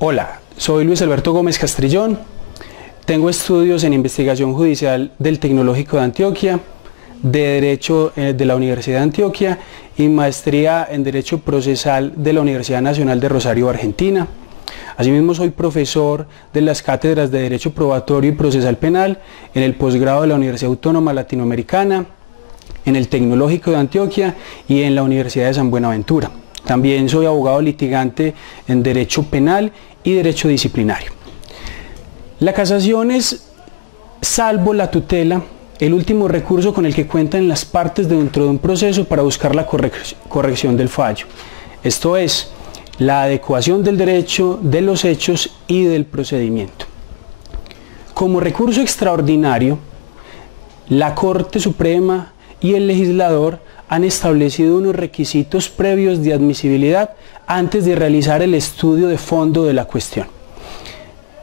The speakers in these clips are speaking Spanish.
Hola, soy Luis Alberto Gómez Castrillón, tengo estudios en investigación judicial del Tecnológico de Antioquia, de Derecho de la Universidad de Antioquia y maestría en Derecho Procesal de la Universidad Nacional de Rosario, Argentina. Asimismo soy profesor de las cátedras de Derecho Probatorio y Procesal Penal en el posgrado de la Universidad Autónoma Latinoamericana, en el Tecnológico de Antioquia y en la Universidad de San Buenaventura. También soy abogado litigante en Derecho Penal y Derecho Disciplinario. La casación es, salvo la tutela, el último recurso con el que cuentan las partes dentro de un proceso para buscar la corrección del fallo. Esto es, la adecuación del derecho, de los hechos y del procedimiento. Como recurso extraordinario, la Corte Suprema y el legislador han establecido unos requisitos previos de admisibilidad antes de realizar el estudio de fondo de la cuestión.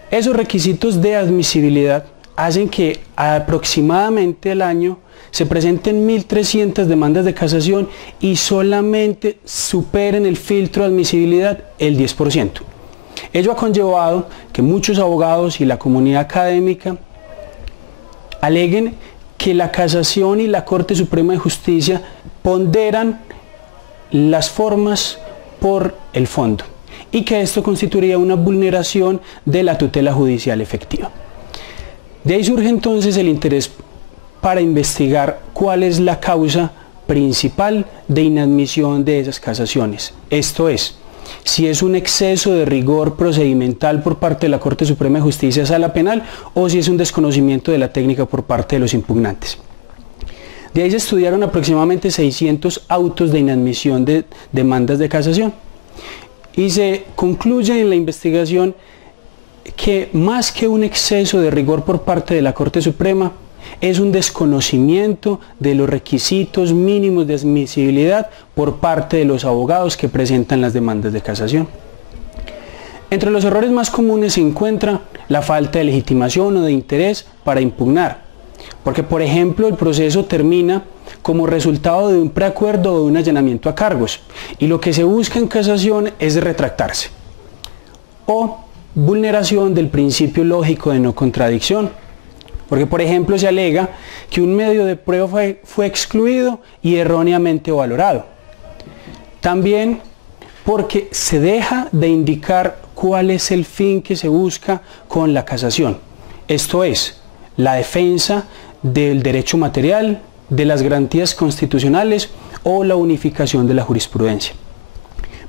Esos requisitos de admisibilidad hacen que aproximadamente al año se presenten 1.300 demandas de casación y solamente superen el filtro de admisibilidad el 10%. Ello ha conllevado que muchos abogados y la comunidad académica aleguen que la casación y la Corte Suprema de Justicia ponderan las formas por el fondo y que esto constituiría una vulneración de la tutela judicial efectiva. De ahí surge entonces el interés para investigar cuál es la causa principal de inadmisión de esas casaciones. Esto es, si es un exceso de rigor procedimental por parte de la Corte Suprema de Justicia Sala Penal o si es un desconocimiento de la técnica por parte de los impugnantes. De ahí se estudiaron aproximadamente 600 autos de inadmisión de demandas de casación y se concluye en la investigación que más que un exceso de rigor por parte de la Corte Suprema es un desconocimiento de los requisitos mínimos de admisibilidad por parte de los abogados que presentan las demandas de casación. Entre los errores más comunes se encuentra la falta de legitimación o de interés para impugnar, porque por ejemplo el proceso termina como resultado de un preacuerdo o de un allanamiento a cargos y lo que se busca en casación es retractarse, o vulneración del principio lógico de no contradicción, porque por ejemplo se alega que un medio de prueba fue excluido y erróneamente valorado. También porque se deja de indicar cuál es el fin que se busca con la casación. Esto es, la defensa del derecho material, de las garantías constitucionales o la unificación de la jurisprudencia.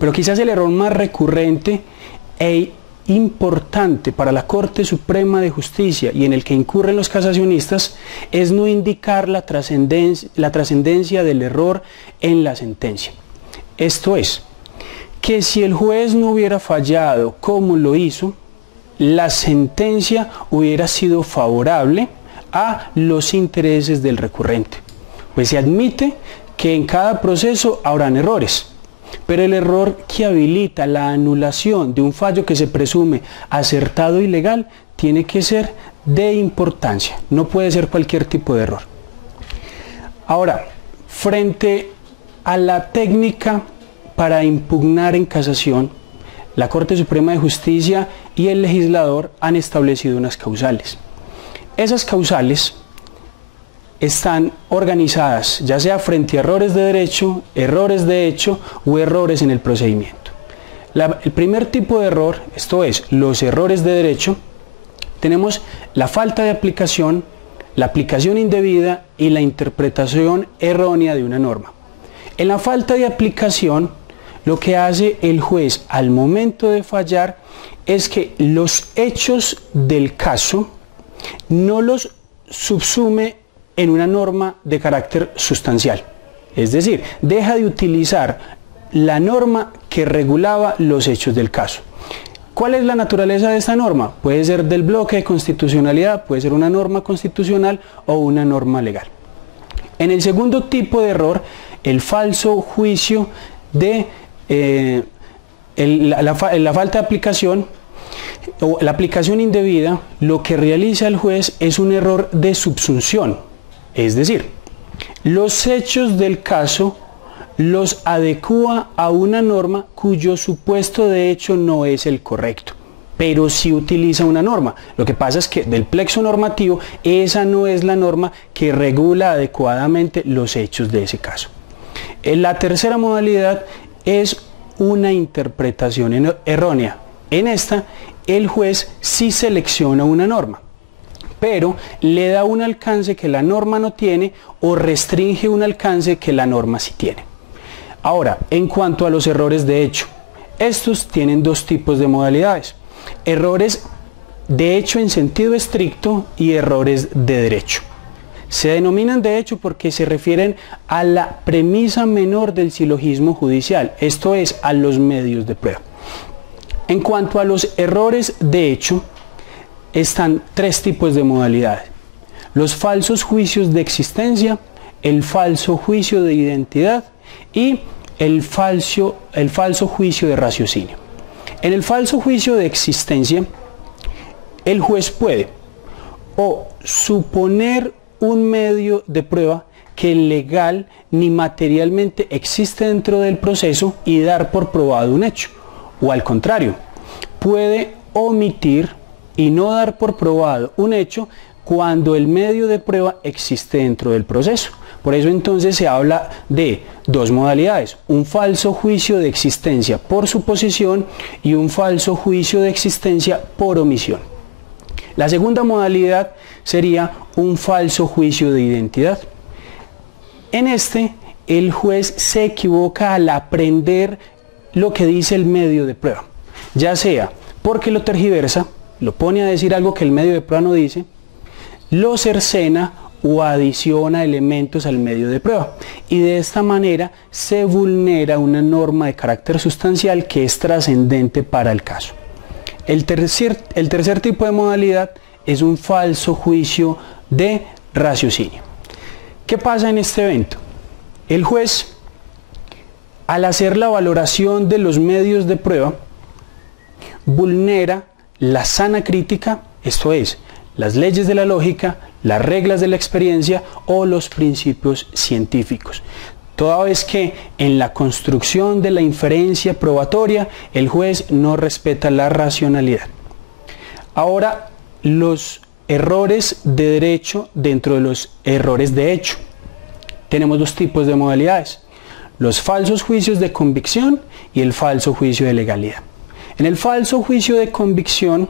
Pero quizás el error más recurrente e importante para la Corte Suprema de Justicia y en el que incurren los casacionistas es no indicar la trascendencia del error en la sentencia. Esto es, que si el juez no hubiera fallado como lo hizo, la sentencia hubiera sido favorable a los intereses del recurrente. Pues se admite que en cada proceso habrán errores, pero el error que habilita la anulación de un fallo que se presume acertado y legal tiene que ser de importancia, no puede ser cualquier tipo de error. Ahora, frente a la técnica para impugnar en casación, la Corte Suprema de Justicia y el legislador han establecido unas causales. Esas causales están organizadas ya sea frente a errores de derecho, errores de hecho o errores en el procedimiento. El primer tipo de error, esto es, los errores de derecho, tenemos la falta de aplicación, la aplicación indebida y la interpretación errónea de una norma. En la falta de aplicación, lo que hace el juez al momento de fallar es que los hechos del caso no los subsume en una norma de carácter sustancial. Es decir, deja de utilizar la norma que regulaba los hechos del caso. ¿Cuál es la naturaleza de esta norma? Puede ser del bloque de constitucionalidad, puede ser una norma constitucional o una norma legal. En el segundo tipo de error, el falso juicio de la falta de aplicación o la aplicación indebida, lo que realiza el juez es un error de subsunción, es decir, los hechos del caso los adecúa a una norma cuyo supuesto de hecho no es el correcto. pero sí utiliza una norma. Lo que pasa es que del plexo normativo, esa no es la norma que regula adecuadamente los hechos de ese caso. La tercera modalidad es una interpretación errónea. En esta, el juez sí selecciona una norma, pero le da un alcance que la norma no tiene o restringe un alcance que la norma sí tiene. Ahora, en cuanto a los errores de hecho, estos tienen dos tipos de modalidades: errores de hecho en sentido estricto y errores de derecho. Se denominan de hecho porque se refieren a la premisa menor del silogismo judicial, esto es, a los medios de prueba. En cuanto a los errores de hecho, están tres tipos de modalidades: los falsos juicios de existencia, el falso juicio de identidad y el falso juicio de raciocinio. En el falso juicio de existencia, el juez puede o suponer un medio de prueba que legal ni materialmente existe dentro del proceso y dar por probado un hecho, o al contrario, puede omitir y no dar por probado un hecho cuando el medio de prueba existe dentro del proceso. Por eso entonces se habla de dos modalidades: un falso juicio de existencia por suposición y un falso juicio de existencia por omisión. La segunda modalidad sería un falso juicio de identidad. En este, el juez se equivoca al aprender lo que dice el medio de prueba, ya sea porque lo tergiversa, lo pone a decir algo que el medio de prueba no dice, lo cercena o adiciona elementos al medio de prueba, y de esta manera se vulnera una norma de carácter sustancial que es trascendente para el caso. El tercer tipo de modalidad es un falso juicio de raciocinio. ¿Qué pasa en este evento? El juez, al hacer la valoración de los medios de prueba, vulnera la sana crítica, esto es, las leyes de la lógica, las reglas de la experiencia o los principios científicos, toda vez que en la construcción de la inferencia probatoria el juez no respeta la racionalidad. Ahora, los errores de derecho dentro de los errores de hecho. Tenemos dos tipos de modalidades: los falsos juicios de convicción y el falso juicio de legalidad. En el falso juicio de convicción,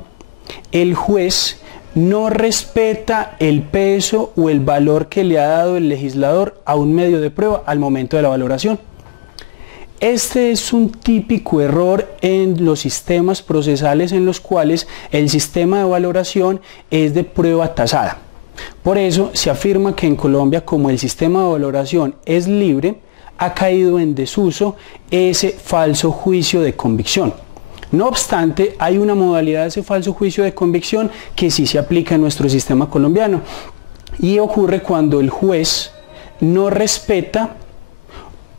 el juez no respeta el peso o el valor que le ha dado el legislador a un medio de prueba al momento de la valoración. Este es un típico error en los sistemas procesales en los cuales el sistema de valoración es de prueba tasada. Por eso se afirma que en Colombia, como el sistema de valoración es libre, ha caído en desuso ese falso juicio de convicción. No obstante, hay una modalidad de ese falso juicio de convicción que sí se aplica en nuestro sistema colombiano, y ocurre cuando el juez no respeta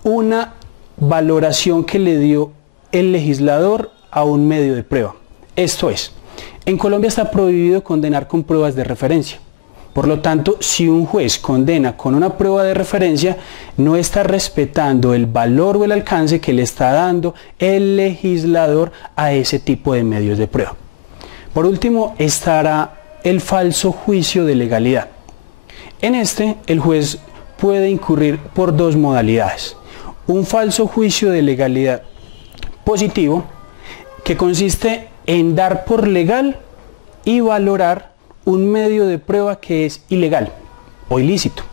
una valoración que le dio el legislador a un medio de prueba. Esto es, en Colombia está prohibido condenar con pruebas de referencia. Por lo tanto, si un juez condena con una prueba de referencia, no está respetando el valor o el alcance que le está dando el legislador a ese tipo de medios de prueba. Por último, estará el falso juicio de legalidad. En este, el juez puede incurrir por dos modalidades: un falso juicio de legalidad positivo, que consiste en dar por legal y valorar un medio de prueba que es ilegal o ilícito,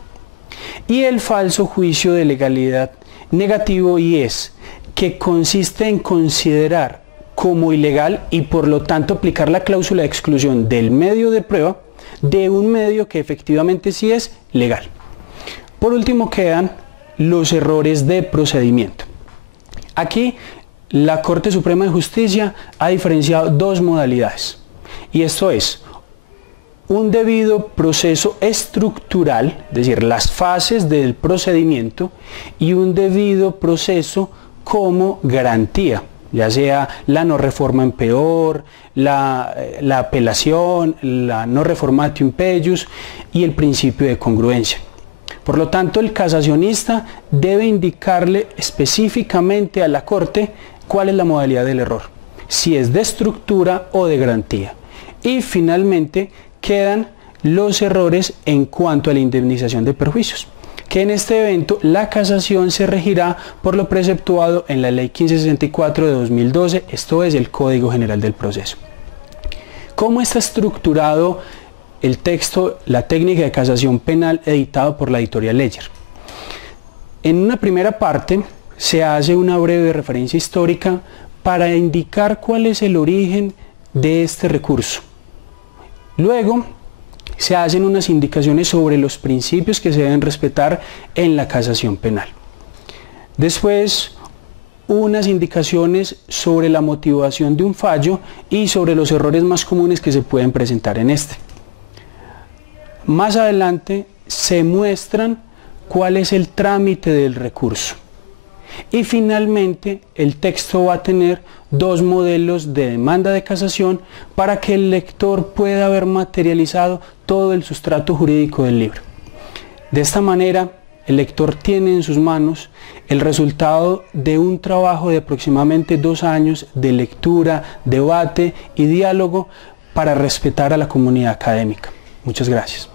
y el falso juicio de legalidad negativo, y es que consiste en considerar como ilegal y por lo tanto aplicar la cláusula de exclusión del medio de prueba de un medio que efectivamente sí es legal. Por último quedan los errores de procedimiento. Aquí la Corte Suprema de Justicia ha diferenciado dos modalidades, y esto es un debido proceso estructural, es decir, las fases del procedimiento, y un debido proceso como garantía, ya sea la no reforma in peor, la apelación, la no reformatio in peius y el principio de congruencia. Por lo tanto, el casacionista debe indicarle específicamente a la Corte cuál es la modalidad del error. si es de estructura o de garantía. Y finalmente quedan los errores en cuanto a la indemnización de perjuicios, que en este evento la casación se regirá por lo preceptuado en la Ley 1564 de 2012, esto es el Código General del Proceso. ¿Cómo está estructurado el texto, la técnica de casación penal editado por la editorial Ledger? En una primera parte se hace una breve referencia histórica para indicar cuál es el origen de este recurso. Luego se hacen unas indicaciones sobre los principios que se deben respetar en la casación penal. Después, unas indicaciones sobre la motivación de un fallo y sobre los errores más comunes que se pueden presentar en este. Más adelante se muestran cuál es el trámite del recurso. Y finalmente el texto va a tener dos modelos de demanda de casación para que el lector pueda haber materializado todo el sustrato jurídico del libro. De esta manera, el lector tiene en sus manos el resultado de un trabajo de aproximadamente 2 años de lectura, debate y diálogo para respetar a la comunidad académica. Muchas gracias.